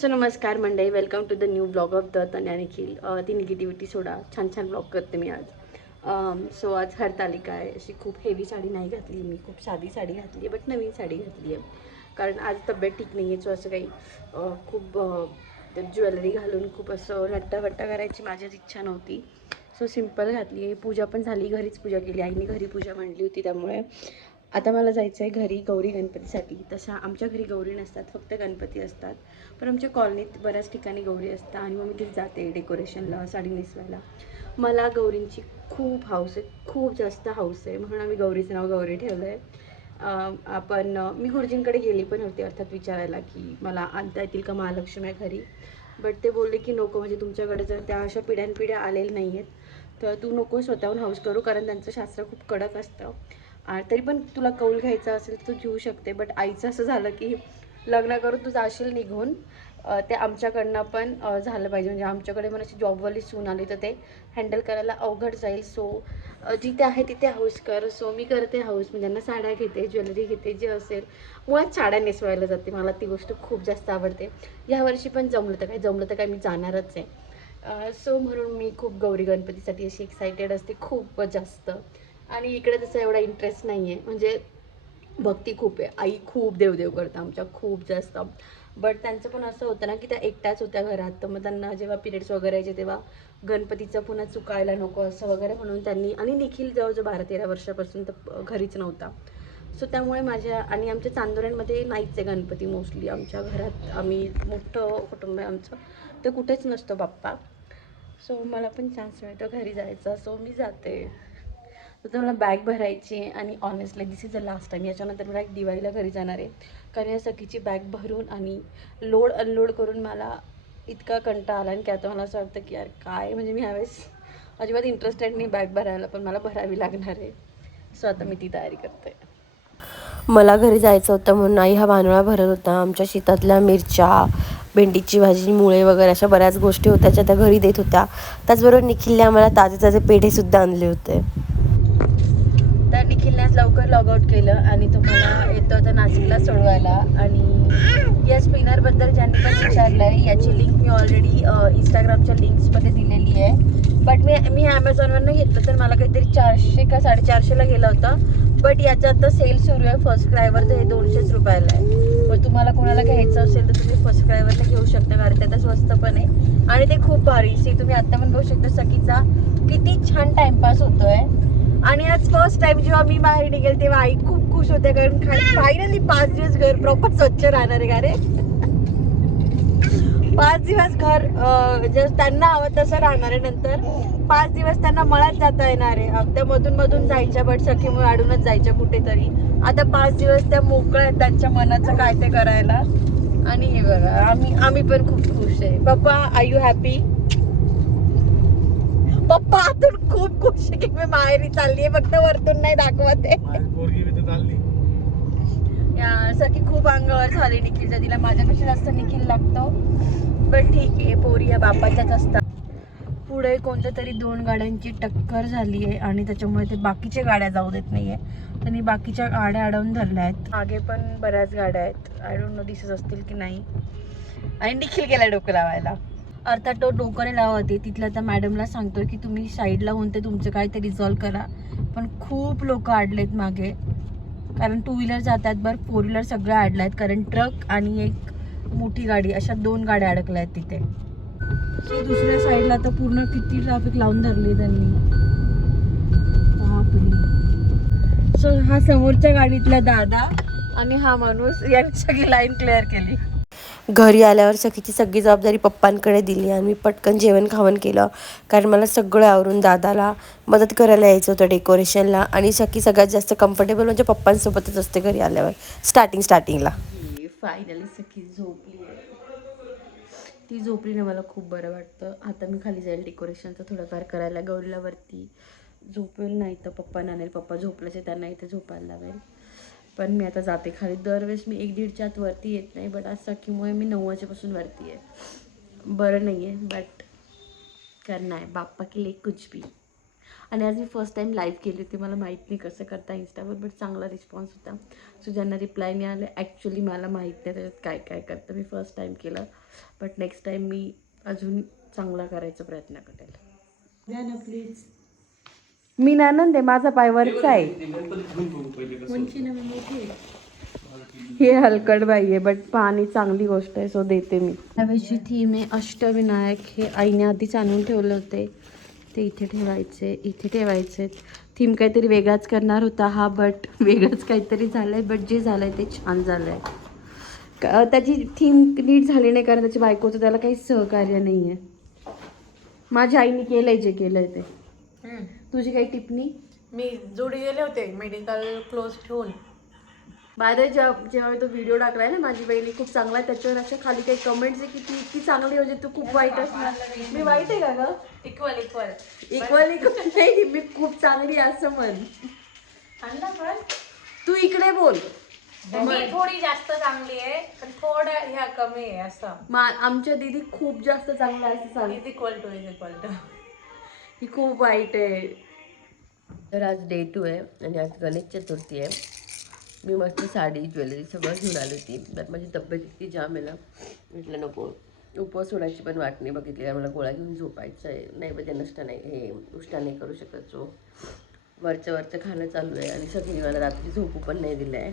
So नमस्कार मंडळी. Welcome to the new blog of the Tanya Nikhil ती negativity सोडा. छान छान ब्लॉग करते मी आज. सो आज हरतालिका आहे. अशी खूप हेवी साडी नाही घातली मी. खूप साधी साडी घातली आहे बट नवीन साडी घातली आहे. कारण आज तब्येत ठीक नाही आहे सो असं काही खूप ज्वेलरी घालून खूप असं नट्टावट्टा करायची माझ्याच इच्छा नव्हती. सो सिंपल घातली आहे. पूजा पण झाली. घरीच पूजा केली. आईने घरी पूजा मांडली होती त्यामुळे. आता मला जायचं आहे घरी गौरी गणपतीसाठी. तसं आमच्या घरी गौरी नसतात फक्त गणपती असतात. पण आमच्या कॉलनीत बऱ्याच ठिकाणी गौरी असतात आणि मग मी तिथे जाते डेकोरेशनला साडी नेसवायला. मला गौरींची खूप हाऊस आहे खूप जास्त हाऊस आहे. म्हणून आम्ही गौरीचं नाव गौरी ठेवलं आहे आपण मी गुरुजींकडे गेली पण होती अर्थात विचारायला की मला आणता येतील का महालक्ष्मी घरी? बट ते बोलले की नको म्हणजे तुमच्याकडे जर त्या अशा पिढ्यानपिढ्या आलेल्या नाही आहेत तर तू नको स्वतःहून हाऊस करू कारण त्यांचं शास्त्र खूप कडक असतं. तरी पण तुला कौल घ्यायचा असेल तर तू घेऊ शकते. बट आईचं असं झालं की लग्न करून तू जाशील निघून. ते आमच्याकडनं पण झालं पाहिजे. म्हणजे आमच्याकडे पण अशी जॉबवाली सून आली तर ते हँडल करायला अवघड जाईल. सो जिथे आहे तिथे हाऊस कर. सो मी करते हाऊस. मी त्यांना साड्या घेते ज्वेलरी घेते जे असेल. मुळात साड्या नेसवायला जाते. मला ती गोष्ट खूप जास्त आवडते. यावर्षी पण जमलं तर काय? जमलं तर काय? मी जाणारच आहे. सो म्हणून मी खूप गौरी गणपतीसाठी अशी एक्सायटेड असते. खूप जास्त. आणि इकडे तसं एवढा इंटरेस्ट नाही आहे म्हणजे भक्ती खूप आहे. आई खूप देवदेव करतं आमच्या खूप जास्त. बट त्यांचं पण असं होतं ना की त्या एकट्याच होत्या घरात. तर मग त्यांना जेव्हा पिरियड्स वगैरे यायचे तेव्हा गणपतीचं पुन्हा चुकायला नको असं वगैरे म्हणून त्यांनी आणि निखिल जवळजवळ बारा तेरा वर्षापासून तर घरीच नव्हता. सो त्यामुळे माझ्या आणि आमच्या चांदोऱ्यांमध्ये नाहीच आहे गणपती मोस्टली आमच्या घरात आम्ही मोठं कुटुंब आहे आमचं. तर कुठेच नसतो बाप्पा. सो मला पण चान्स मिळतो घरी जायचा. सो मी जाते. तर मला बॅग भरायची आहे आणि honestly this is the last time याच्यानंतर मला एक दिवाळीला घरी जाणार आहे. कारण या सखीची बॅग भरून आणि लोड अनलोड करून मला इतका कंटाळा आला आणि की आता मला असं वाटतं की यार काय? म्हणजे मी ह्यावेळेस अजिबात इंटरेस्टेड नाही बॅग भरायला पण मला भरावी लागणार आहे. सो आता मी ती तयारी करते. मला घरी जायचं होतं म्हणून आई हा भानवळा भरत होता. आमच्या शेतातल्या मिरच्या भेंडीची भाजी मुळे वगैरे अशा बऱ्याच गोष्टी होत्या ज्या त्या घरी देत होत्या. त्याचबरोबर निखिलने आम्हाला ताजे ताजे पेढेसुद्धा आणले होते. तर निखिलने आज लवकर लॉग आउट केलं आणि तुम्हाला येतो आता नाशिकला सोडवायला. आणि या स्पिनरबद्दल ज्यांनी पण विचारलं आहे याची लिंक मी ऑलरेडी इंस्टाग्रामच्या लिंक्समध्ये दिलेली आहे. बट मी मी ॲमेझॉनवरनं घेतलं तर मला काहीतरी चारशे का साडेचारशेला गेलं होतं. बट याचं आता सेल सुरू आहे फर्स्ट क्रायवर तर हे दोनशेच रुपयाला आहे. पण तुम्हाला कोणाला घ्यायचं असेल तर तुम्ही फर्स्ट क्रायवरनं घेऊ शकता कारण त्याचा स्वस्त पण आहे. आणि ते खूप भारी. सी तुम्ही आत्ता पण बघू शकता सखीचा किती छान टाइमपास आहे आणि आज फर्स्ट टाइम जेव्हा मी बाहेर निघेल तेव्हा आई खूप खुश होते कारण फायनली पाच दिवस घर प्रॉपर स्वच्छ राहणार आहे का रे? पाच दिवस घर त्यांना हवं तसं राहणार आहे नंतर. पाच दिवस त्यांना मळ्यात जाता येणार आहे. हप्त्यामधून मधून जायच्या बट सखीमुळे अडूनच जायच्या कुठेतरी. आता पाच दिवस त्या मोकळ्या आहेत त्यांच्या मनाचं काय ते करायला. आणि हे बघा आम्ही आम्ही पण खूप खुश आहे. पप्पा आर यू हॅपी पप्पा आतून खूप खुश आहे की मी माहेरी चालली आहे. फक्त वरतून नाही दाखवत आहे. माझी पोरगी बी तर चालली. या सखी खूप अंगावर झाली निखिलच्या तिला माझ्यापेक्षा जास्त निखिल लागतो. पण ठीक आहे पोरी या बापाच्याच असतात. पुढे कोणत्या तरी दोन गाड्यांची टक्कर झाली आहे आणि त्याच्यामुळे ते बाकीच्या गाड्या जाऊ देत नाहीये. त्यांनी बाकीच्या गाड्या अडवून धरल्या आहेत. मागे पण बऱ्याच गाड्या आहेत. आय डोंट नो दिसत असतील की नाही. आणि निखिल गेला डोकं लावायला. अर्थात तो डोकं लावते तिथल्या त्या मॅडमला सांगतो की तुम्ही साईडला होऊन ते तुमचं काय ते रिझॉल्व करा. पण खूप लोक अडलेत मागे. कारण टू व्हीलर जातात बरं फोर व्हीलर सगळं अडलं आहेत कारण ट्रक आणि एक मोठी गाडी अशा दोन गाड्या अडकल्या आहेत तिथे. सो दुसऱ्या साईडला तर पूर्ण किती ट्रॅफिक लावून धरली त्यांनी. सो हा समोरच्या गाडीतला दादा आणि हा माणूस यांनी सगळी लाईन क्लिअर केली. घरी आल्यावर सखीची सगळी जबाबदारी पप्पांकडे दिली आणि मी पटकन जेवण खावण केलं. कारण मला सगळं आवरून दादाला मदत करायला यायचं होतं डेकोरेशनला आणि सखी सगळ्यात जास्त कम्फर्टेबल म्हणजे पप्पांसोबतच असते घरी आल्यावर. स्टार्टिंग स्टार्टिंगला फायनली सखी झोपली आहे. ती झोपलीने मला खूप बरं वाटतं. आता मी खाली जाईल डेकोरेशनचं थोडंफार करायला गौरीला वरती. झोपेल नाही तर पप्पा नाणेल पप्पा झोपल्याचे त्यांना इथे झोपायला लावेल. पण मी आता जाते. खाली दरवेळेस मी एक दीडच्या आत वरती येत नाही बट आज सखीमुळे मी नऊ वाजेपासून वरती आहे. बरं नाही आहे बट करणार आहे. बाप्पा के लिए कुछ भी आणि आज मी फर्स्ट टाईम लाईव्ह केली होती. मला माहीत नाही कसं करता इंस्टावर बट चांगला रिस्पॉन्स होता. सो ज्यांना रिप्लाय नाही आले ॲक्च्युली मला माहीत नाही त्याच्यात काय काय करतं. मी फर्स्ट टाईम केलं. बट नेक्स्ट टाईम मी अजून चांगला करायचा प्रयत्न करेल. प्लीज मी नानंद आहे माझा पाय वरचा आहे. आहे. हे. हलकट बाई आहे बट पाणी चांगली गोष्ट आहे सो देते मी. त्यावेळेची थीम आहे अष्टविनायक हे आईने आधीच आणून ठेवले होते. ते इथे ठेवायचे इथे ठेवायचे. थीम काहीतरी वेगळाच करणार होता हा बट वेगळंच काहीतरी झालंय बट जे झालंय ते छान झालंय. क- त्याची थीम नीट झाली नाही कारण त्याची बायकोचं त्याला काही सहकार्य नाही आहे माझ्या आईने केलंय जे केलंय ते. हम्म. तुझी काही टिप्पणी मी जोडी गेले होते मेडिकल क्लोज ठेवून. बाय जेव्हा जेव्हा मी तो व्हिडिओ टाकलाय ना माझी बहिणी खूप चांगला आहे त्याच्यावर अशा खाली काही कमेंट्स आहे की ती इतकी चांगली म्हणजे तू खूप वाईट असणार. मी वाईट आहे का ग? इक्वल इक्वल इक्वली नाही मी खूप चांगली आहे असं म्हण. तू इकडे बोल. मी थोडी जास्त चांगली आहे पण थोडं ह्या कमी आहे असं. मा आमच्या दीदी खूप जास्त चांगलं आहे असं सांग. Equal to is equal to ही खूप वाईट आहे. तर आज डे टू आहे आणि आज गणेश चतुर्थी आहे. मी मस्त साडी ज्वेलरी सगळं घेऊन आली होती. तर माझी तब्येत इतकी जाम आहे ना. म्हटलं नको. उपवास होण्याची पण वाट नाही बघितली. मला गोळा घेऊन झोपायचं आहे. नैवेद्य नष्ट नाही हे उष्टा नाही करू शकत सो वरचं वरचं खाणं चालू आहे आणि सगळी मला रात्री झोपू पण नाही दिलं आहे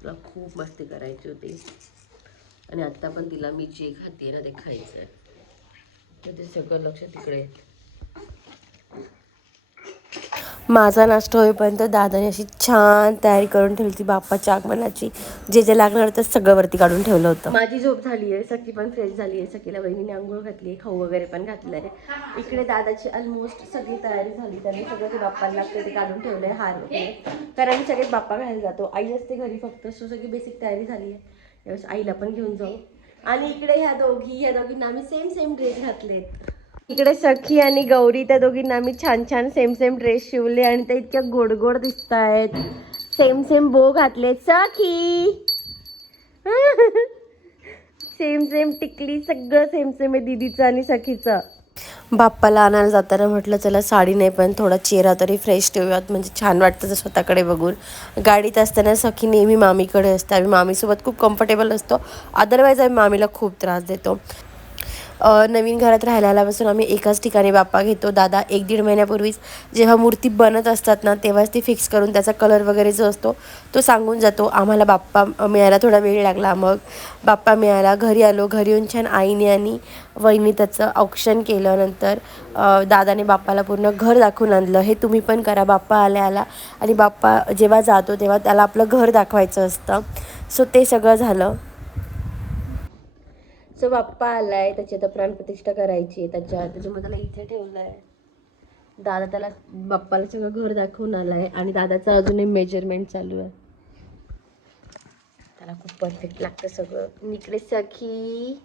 तुला खूप मस्ती करायची होती. आणि आत्ता पण तिला मी जे खाते ना ते खायचं आहे तर ते सगळं लक्ष तिकडे. माझा नाश्ता होईपर्यंत दादाने अशी छान तयारी करून ठेवली होती बाप्पाच्या आगमनाची जे जे लागणार होतं सगळं वरती काढून ठेवलं होतं. माझी झोप झाली आहे सखी पण फ्रेश झाली आहे. सखीला बहिणीने आंघोळ घातली आहे खाऊ वगैरे पण घातलं आहे. इकडे दादाची ऑलमोस्ट सगळी तयारी झाली. त्यांनी सगळं ते बाप्पाला ते काढून ठेवलं आहे हार वगैरे. कारण सगळे बाप्पा घालायला जातो. आई असते घरी फक्त सो सगळी बेसिक तयारी झाली आहे. यावेळेस आईला पण घेऊन जाऊ. आणि इकडे ह्या दोघी ह्या दोघींना आम्ही सेम सेम ड्रेस घातलेत. इकडे सखी आणि गौरी त्या दोघींना आम्ही छान छान सेम सेम ड्रेस शिवले आणि त्या इतक्या गोड गोड दिसत आहेत सेम सेम बो घातले सखी! सेम सेम टिकली सगळं सेम सेम आहे दीदीचं आणि सखीचं. बाप्पाला आणायला जाताना म्हटलं चला साडी नाही पण थोडा चेहरा तरी फ्रेश ठेवूयात. म्हणजे छान वाटतं तर स्वतःकडे बघून. गाडीत असताना सखी नेहमी मामीकडे असते. आम्ही मामीसोबत खूप कम्फर्टेबल असतो. अदरवाईज आम्ही मामीला खूप त्रास देतो. नवीन घरात राहायला आल्यापासून आम्ही एकाच ठिकाणी बाप्पा घेतो. दादा एक दीड महिन्यापूर्वीच जेव्हा मूर्ती बनत असतात ना तेव्हाच ती फिक्स करून त्याचा कलर वगैरे जो असतो तो सांगून जातो. आम्हाला बाप्पा मिळायला थोडा वेळ लागला. मग बाप्पा मिळाला घरी आलो. घरी येऊन छान आईने आणि वहिनी त्याचं औक्षण केलं. नंतर दादाने बाप्पाला पूर्ण घर दाखवून आणलं. हे तुम्ही पण करा. बाप्पा आल्या आला आणि बाप्पा जेव्हा जातो तेव्हा त्याला आपलं घर दाखवायचं असतं. सो ते सगळं झालं. सो बाप्पा आलाय त्याची आता प्राणप्रतिष्ठा करायची आहे त्याच्या त्याच्यामुळे त्याला इथे ठेवलंय. दादा त्याला बाप्पाला सगळं घर दाखवून आलाय आणि दादाचं अजूनही मेजरमेंट चालू आहे. त्याला खूप परफेक्ट लागतं सगळं. इकडे सखी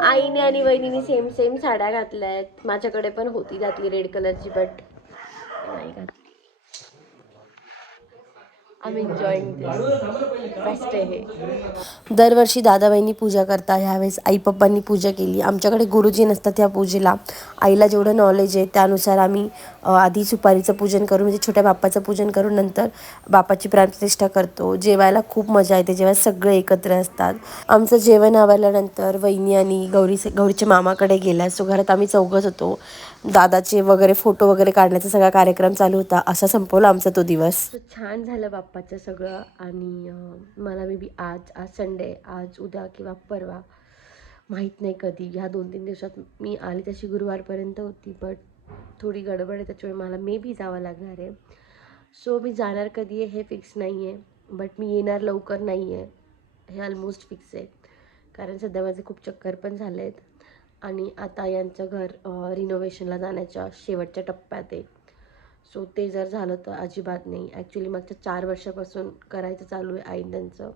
आईने आणि वहिनीने सेम सेम साड्या घातल्या आहेत माझ्याकडे पण होती घातली रेड कलरची बट नाही घातली. आय एन्जॉईंग बेस्ट आहे हे. दरवर्षी दादाबाईंनी पूजा करता ह्यावेळेस आई पप्पांनी पूजा केली. आमच्याकडे गुरुजी नसतात त्या पूजेला. आईला जेवढं नॉलेज आहे त्यानुसार आम्ही आधी सुपारीचं पूजन करून म्हणजे छोट्या बाप्पाचं पूजन करून नंतर बापाची प्राणप्रतिष्ठा करतो. जेवायला खूप मजा येते जेव्हा सगळे एकत्र असतात. आमचं जेवण आवडल्यानंतर वहिनी आणि गौरी गौरीच्या मामाकडे गेल्या सो घरात आम्ही चौघच होतो. दादाचे वगैरे फोटो वगैरे काढण्याचा सगळा कार्यक्रम चालू होता. असा संपवला आमचा तो दिवस. छान झालं बाप्पाचं सगळं आणि मला मे बी आज आज संडे आज उद्या किंवा परवा माहीत नाही कधी. ह्या दोन तीन दिवसात मी आली तशी गुरुवारपर्यंत होती बट थोडी गडबड आहे त्याच्यामुळे मला मे बी जावं लागणार आहे. सो मी जाणार कधी आहे हे फिक्स नाही आहे बट मी येणार लवकर नाही आहे हे ऑलमोस्ट फिक्स आहे. कारण सध्या माझे खूप चक्कर पण झाले आहेत आणि आता यांचं घर रिनोव्हेशनला जाण्याच्या शेवटच्या टप्प्यात आहे. सो ते जर झालं तर अजिबात नाही. ॲक्च्युली मागच्या चार वर्षापासून करायचं चालू आहे आईन त्यांचं.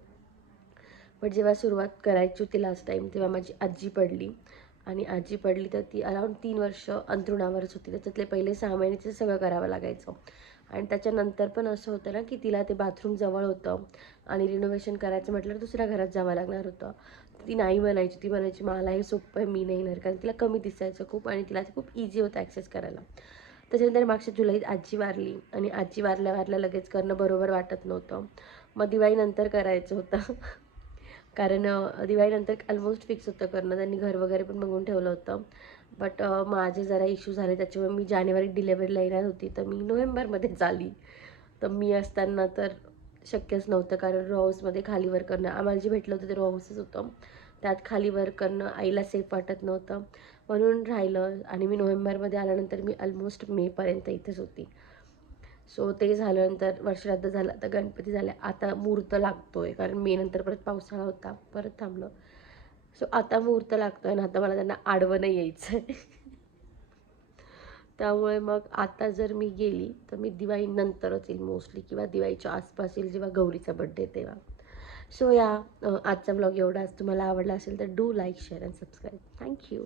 बट जेव्हा सुरुवात करायची होती लास्ट टाईम तेव्हा माझी आजी पडली. आणि आजी पडली तर ती अराऊंड तीन वर्ष अंथरुणावरच होती. त्याच्यातले पहिले सहा महिन्याचं सगळं करावं लागायचं. आणि त्याच्यानंतर पण असं होतं ना की तिला ते बाथरूम जवळ होतं. आणि रिनोव्हेशन करायचं म्हटलं तर दुसऱ्या घरात जावं लागणार होतं. ती नाही म्हणायची ती म्हणायची मला हे सोपं आहे मी नाही येणार. कारण तिला कमी दिसायचं खूप आणि तिला ते खूप इझी होतं ॲक्सेस करायला. त्याच्यानंतर मागच्या जुलैत आजी वारली आणि आजी वारल्या वारल्या लगेच करणं बरोबर वाटत नव्हतं. मग दिवाळीनंतर करायचं होतं. कारण दिवाळीनंतर ऑलमोस्ट फिक्स होतं करणं. त्यांनी घर वगैरे पण बघून ठेवलं होतं. बट माझे जरा इश्यू झाले. त्याच्यामुळे मी जानेवारीत डिलेवरीला येणार होती. तर मी नोव्हेंबरमध्येच झाली तर मी असताना तर शक्यच नव्हतं कारण रो हाऊसमध्ये खालीवर करणं आम्हाला जे भेटलं होतं ते रो हाऊसच होतं. त्यात खालीवर करणं आईला सेफ वाटत नव्हतं. म्हणून राहिलं आणि मी नोव्हेंबरमध्ये आल्यानंतर मी ऑलमोस्ट मेपर्यंत इथेच होती. सो ते झाल्यानंतर वर्षराद्ध झालं आता गणपती झाले. आता मुहूर्त लागतो आहे कारण मे नंतर परत पावसाळा होता परत थांबलं. सो आता मुहूर्त लागतो आहे आणि आता मला त्यांना आडवं नाही यायचं आहे त्यामुळे मग आता जर मी गेली तर मी दिवाळीनंतरच येईल मोस्टली किंवा दिवाळीच्या आसपास येईल जेव्हा गौरीचा बड्डे तेव्हा. सो या आजचा ब्लॉग एवढाच. तुम्हाला आवडला असेल तर do like share and subscribe thank you